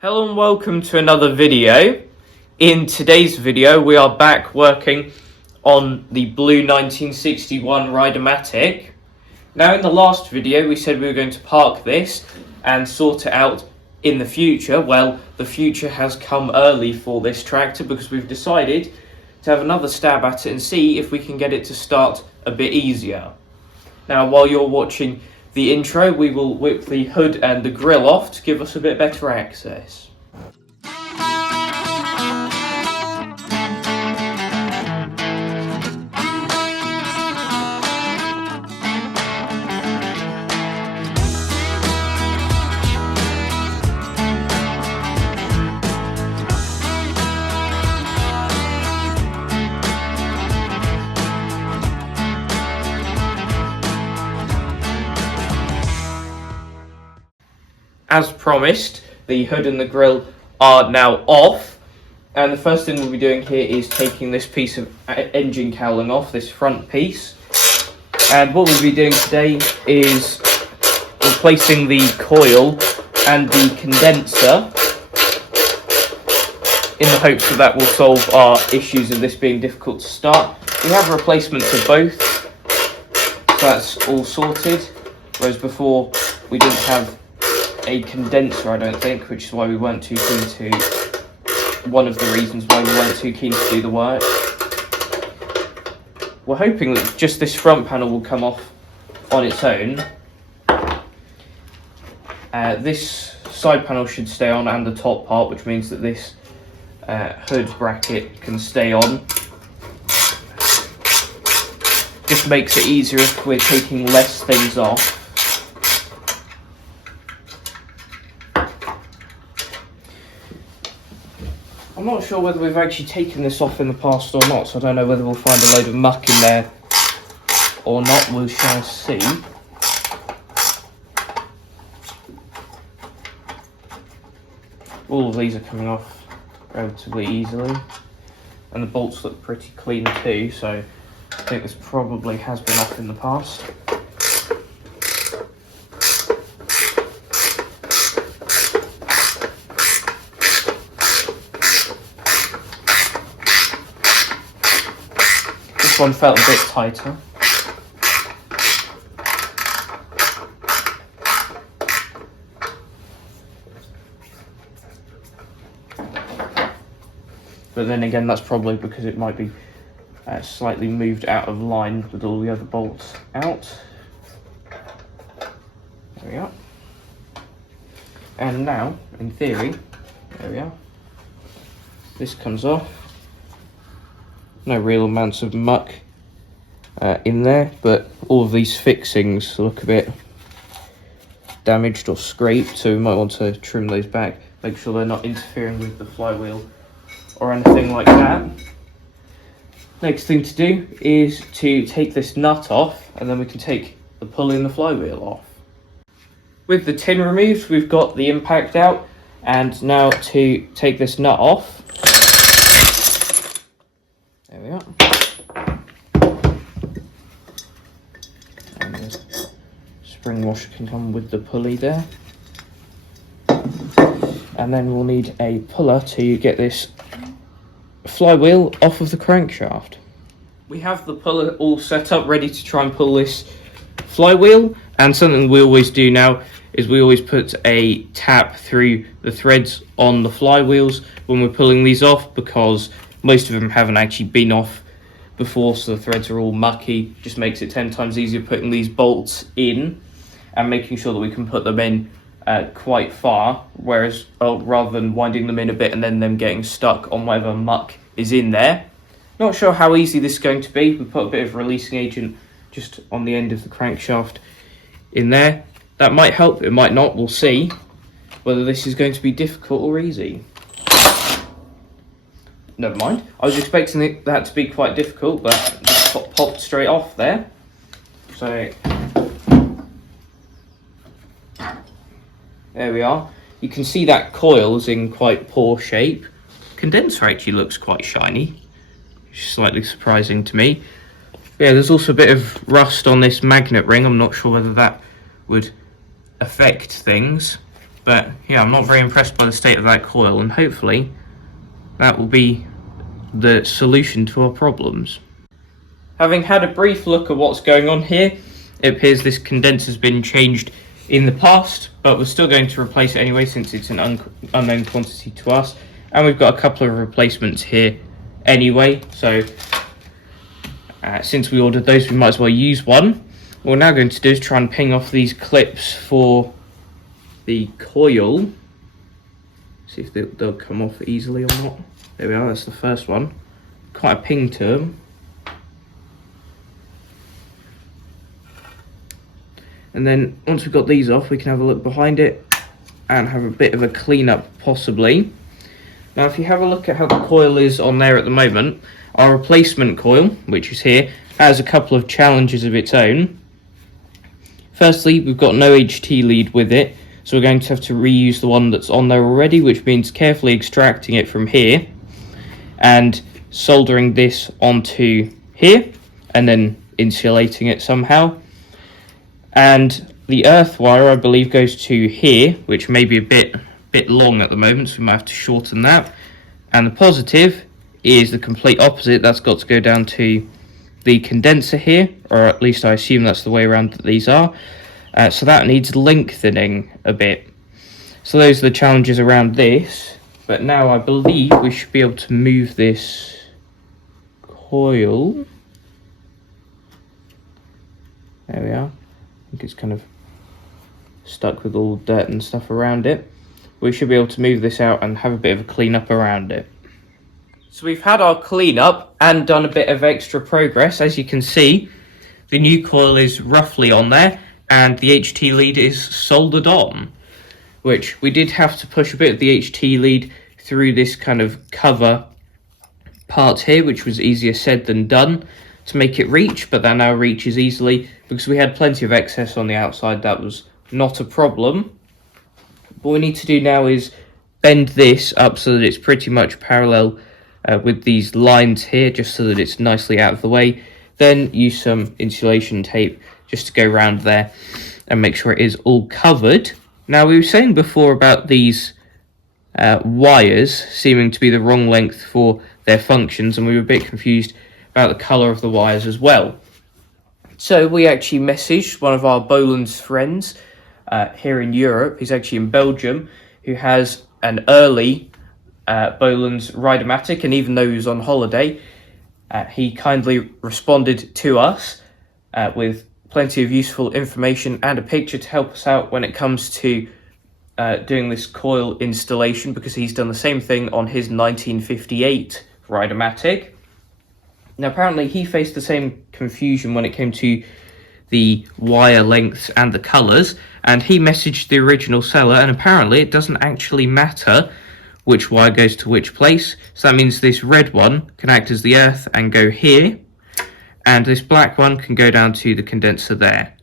Hello and welcome to another video. In today's video we are back working on the blue 1961 Rideamatic. Now in the last video we said we were going to park this and sort it out in the future. Well, the future has come early for this tractor because we've decided to have another stab at it and see if we can get it to start a bit easier. Now while you're watching the intro, we will whip the hood and the grille off to give us a bit better access. As promised, the hood and the grille are now off, and the first thing we'll be doing here is taking this piece of engine cowling off, this front piece. And what we'll be doing today is replacing the coil and the condenser in the hopes that will solve our issues of this being difficult to start. We have replacements of both, so that's all sorted, whereas before we didn't have a condenser, I don't think, which is why we weren't too keen to, one of the reasons why we weren't too keen to do the work. We're hoping that just this front panel will come off on its own. This side panel should stay on, and the top part, which means that this hood bracket can stay on. Just makes it easier if we're taking less things off. I'm not sure whether we've actually taken this off in the past or not, so I don't know whether we'll find a load of muck in there or not. We shall see. All of these are coming off relatively easily, and the bolts look pretty clean too, so I think this probably has been off in the past. This one felt a bit tighter. But then again, that's probably because it might be slightly moved out of line with all the other bolts out. There we are. And now, in theory, there we are. This comes off. No real amounts of muck in there, but all of these fixings look a bit damaged or scraped, so we might want to trim those back, make sure they're not interfering with the flywheel or anything like that. Next thing to do is to take this nut off, and then we can take the pulley and the flywheel off. With the tin removed, we've got the impact out, and now to take this nut off. There we are. And the spring washer can come with the pulley there. And then we'll need a puller to get this flywheel off of the crankshaft. We have the puller all set up, ready to try and pull this flywheel. And something we always do now is we always put a tap through the threads on the flywheels when we're pulling these off, because most of them haven't actually been off before, so the threads are all mucky. Just makes it 10 times easier putting these bolts in and making sure that we can put them in quite far, whereas rather than winding them in a bit and then them getting stuck on whatever muck is in there. Not sure how easy this is going to be. We put a bit of releasing agent just on the end of the crankshaft in there. That might help, it might not, we'll see whether this is going to be difficult or easy. Never mind. I was expecting that to be quite difficult, but it just popped straight off there. So there we are. You can see that coil is in quite poor shape. Condenser actually looks quite shiny, which is slightly surprising to me. Yeah, there's also a bit of rust on this magnet ring. I'm not sure whether that would affect things, But yeah, I'm not very impressed by the state of that coil, and hopefully that will be the solution to our problems. Having had a brief look at what's going on here, it appears this condenser's been changed in the past, but we're still going to replace it anyway since it's an unknown quantity to us. And we've got a couple of replacements here anyway, so since we ordered those, we might as well use one. What we're now going to do is try and ping off these clips for the coil. See if they'll come off easily or not. There we are, that's the first one. Quite a ping to them. And then once we've got these off, we can have a look behind it and have a bit of a clean up possibly. Now if you have a look at how the coil is on there at the moment, our replacement coil, which is here, has a couple of challenges of its own. Firstly, we've got no HT lead with it, so we're going to have to reuse the one that's on there already, which means carefully extracting it from here and soldering this onto here and then insulating it somehow. And the earth wire, I believe, goes to here, which may be a bit long at the moment, so we might have to shorten that. And the positive is the complete opposite. That's got to go down to the condenser here, or at least I assume that's the way around that these are. So that needs lengthening a bit. So those are the challenges around this. But now I believe we should be able to move this coil. There we are. I think it's kind of stuck with all dirt and stuff around it. We should be able to move this out and have a bit of a clean up around it. So we've had our clean up and done a bit of extra progress. As you can see, the new coil is roughly on there and the HT lead is soldered on, which we did have to push a bit of the HT lead through this kind of cover part here, which was easier said than done, to make it reach, but that now reaches easily because we had plenty of excess on the outside. That was not a problem. What we need to do now is bend this up so that it's pretty much parallel with these lines here, just so that it's nicely out of the way. Then use some insulation tape just to go around there and make sure it is all covered. Now, we were saying before about these wires seeming to be the wrong length for their functions, and we were a bit confused about the colour of the wires as well. So we actually messaged one of our Bolens friends here in Europe. He's actually in Belgium, who has an early Bolens Ride-a-matic, and even though he was on holiday, he kindly responded to us with plenty of useful information and a picture to help us out when it comes to doing this coil installation, because he's done the same thing on his 1958 Rideamatic. Now, apparently he faced the same confusion when it came to the wire lengths and the colours, and he messaged the original seller, and apparently it doesn't actually matter which wire goes to which place. So that means this red one can act as the earth and go here, and this black one can go down to the condenser there.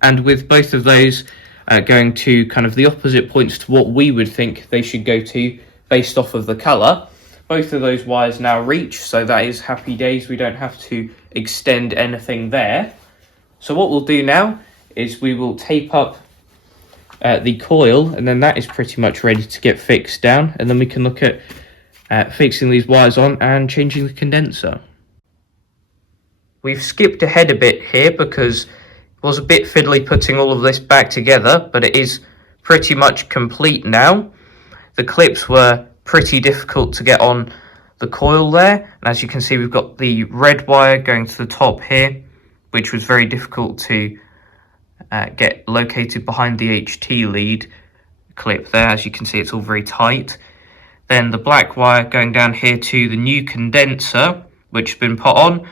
And with both of those going to kind of the opposite points to what we would think they should go to based off of the colour, both of those wires now reach, so that is happy days. We don't have to extend anything there. So what we'll do now is we will tape up the coil, and then that is pretty much ready to get fixed down, and then we can look at fixing these wires on and changing the condenser. We've skipped ahead a bit here because it was a bit fiddly putting all of this back together, but it is pretty much complete now. The clips were pretty difficult to get on the coil there, and as you can see, we've got the red wire going to the top here, which was very difficult to get located behind the HT lead clip there. As you can see, it's all very tight. Then the black wire going down here to the new condenser, which has been put on,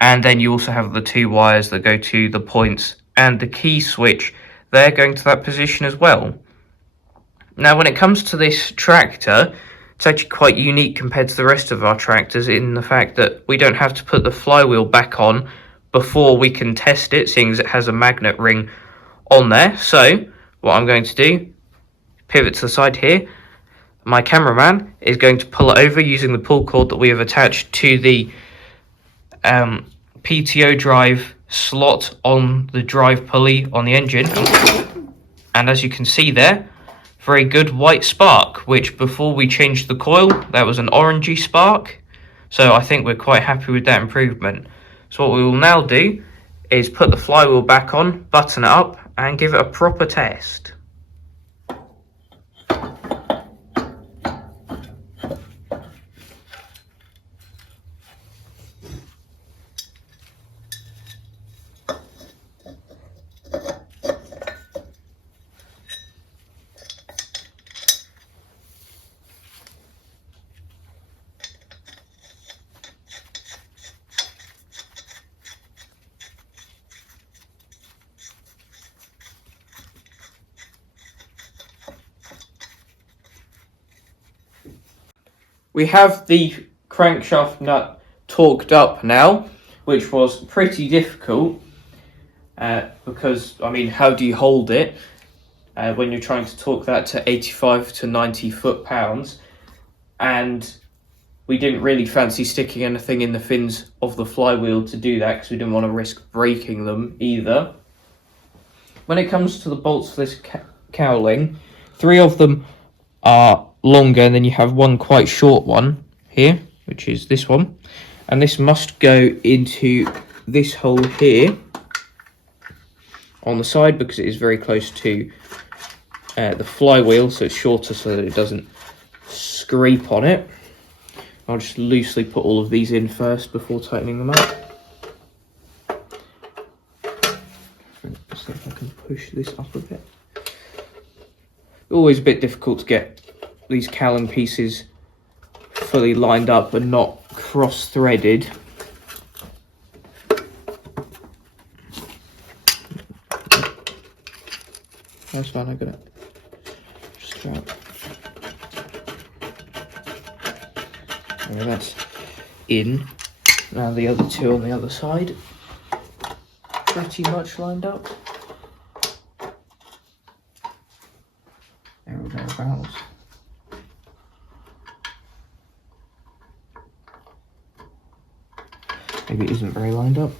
and then you also have the two wires that go to the points and the key switch there going to that position as well. Now, when it comes to this tractor, it's actually quite unique compared to the rest of our tractors in the fact that we don't have to put the flywheel back on before we can test it, seeing as it has a magnet ring on there. So what I'm going to do, pivot to the side here, my cameraman is going to pull it over using the pull cord that we have attached to the PTO drive slot on the drive pulley on the engine. And as you can see there, very good white spark, which before we changed the coil, that was an orangey spark. So I think we're quite happy with that improvement. So what we will now do is put the flywheel back on, button it up, and give it a proper test. We have the crankshaft nut torqued up now, which was pretty difficult because, I mean, how do you hold it when you're trying to torque that to 85 to 90 foot-pounds? And we didn't really fancy sticking anything in the fins of the flywheel to do that because we didn't want to risk breaking them either. When it comes to the bolts for this cowling, 3 of them are longer, and then you have one quite short one here, which is this one, and this must go into this hole here on the side because it is very close to the flywheel, so it's shorter so that it doesn't scrape on it. I'll just loosely put all of these in first before tightening them up. See if I can push this up a bit. Always a bit difficult to get these cowling pieces fully lined up and not cross-threaded. That's fine, I got it. Strap. Okay, that's in. Now the other 2 on the other side. Pretty much lined up. There we go, about. Maybe it isn't very lined up.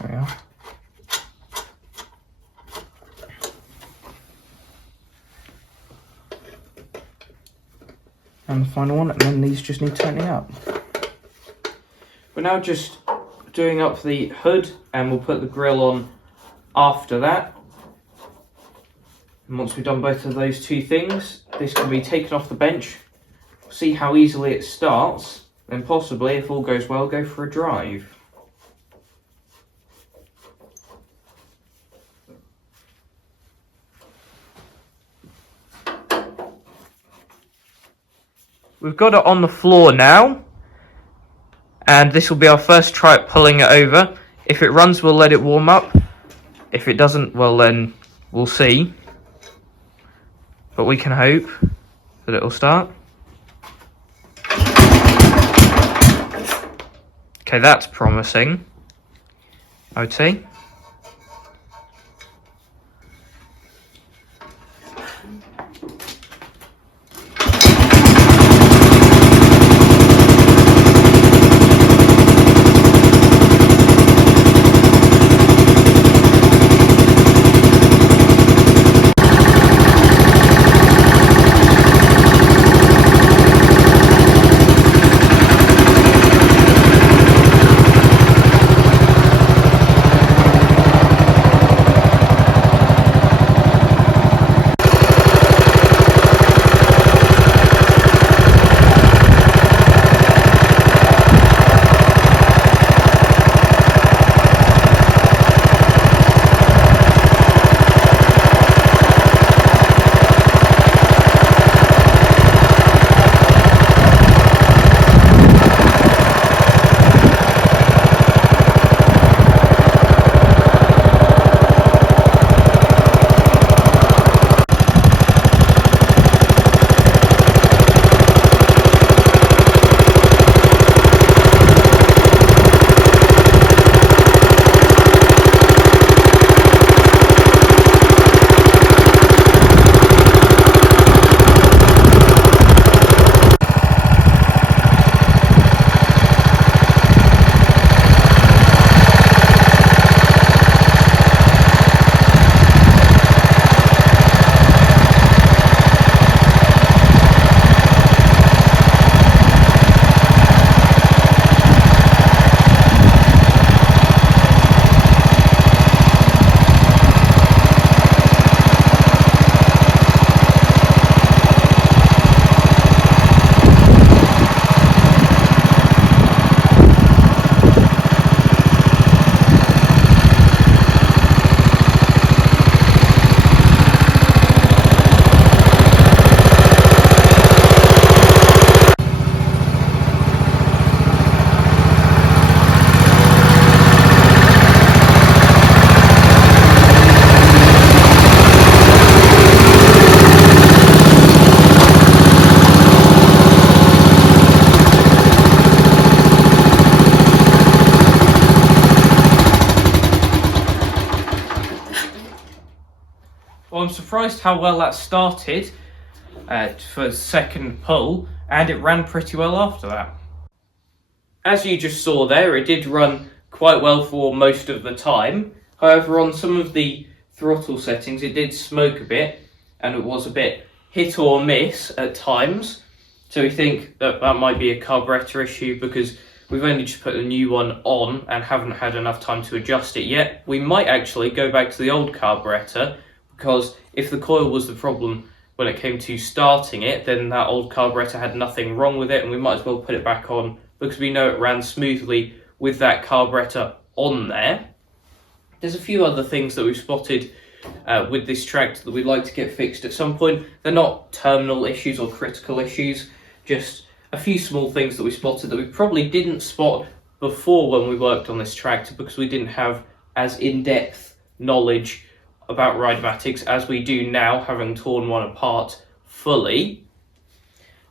There we are. And the final one, and then these just need tightening up. We're now just doing up the hood, and we'll put the grille on after that. And once we've done both of those 2 things, this can be taken off the bench, see how easily it starts, then possibly, if all goes well, go for a drive. We've got it on the floor now, and this will be our first try at pulling it over. If it runs, we'll let it warm up. If it doesn't, well then, we'll see. But we can hope that it will start. Okay, that's promising, I would say. I'm surprised how well that started for the second pull, and it ran pretty well after that. As you just saw there, it did run quite well for most of the time. However, on some of the throttle settings, it did smoke a bit, and it was a bit hit or miss at times. So we think that that might be a carburetor issue because we've only just put a new one on and haven't had enough time to adjust it yet. We might actually go back to the old carburetor, because if the coil was the problem when it came to starting it, then that old carburetor had nothing wrong with it, and we might as well put it back on because we know it ran smoothly with that carburetor on there. There's a few other things that we've spotted with this tractor that we'd like to get fixed at some point. They're not terminal issues or critical issues, just a few small things that we spotted that we probably didn't spot before when we worked on this tractor, because we didn't have as in-depth knowledge about Rideamatics as we do now, having torn one apart fully.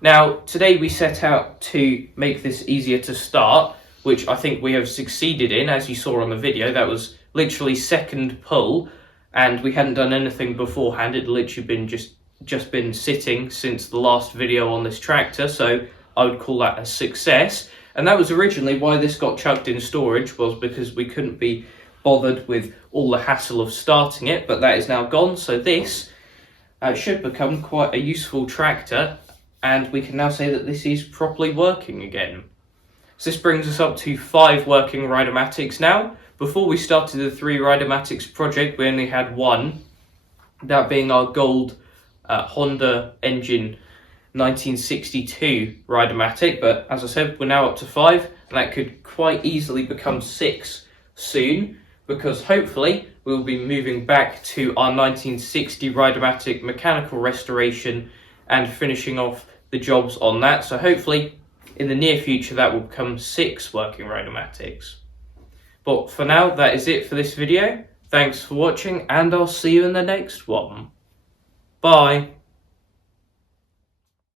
Now, today we set out to make this easier to start, which I think we have succeeded in. As you saw on the video, that was literally second pull, and we hadn't done anything beforehand. It literally been just been sitting since the last video on this tractor, so I would call that a success. And that was originally why this got chucked in storage, was because we couldn't be bothered with all the hassle of starting it, but that is now gone. So this should become quite a useful tractor, and we can now say that this is properly working again. So this brings us up to 5 working Rideamatics now. Before we started the 3 Rideamatics project, we only had 1, that being our gold Honda engine 1962 Rideamatic, but as I said, we're now up to 5, and that could quite easily become 6 soon, because hopefully we'll be moving back to our 1960 Rideamatic mechanical restoration and finishing off the jobs on that. So hopefully in the near future that will become 6 working Rideamatics. But for now, that is it for this video. Thanks for watching, and I'll see you in the next one. Bye.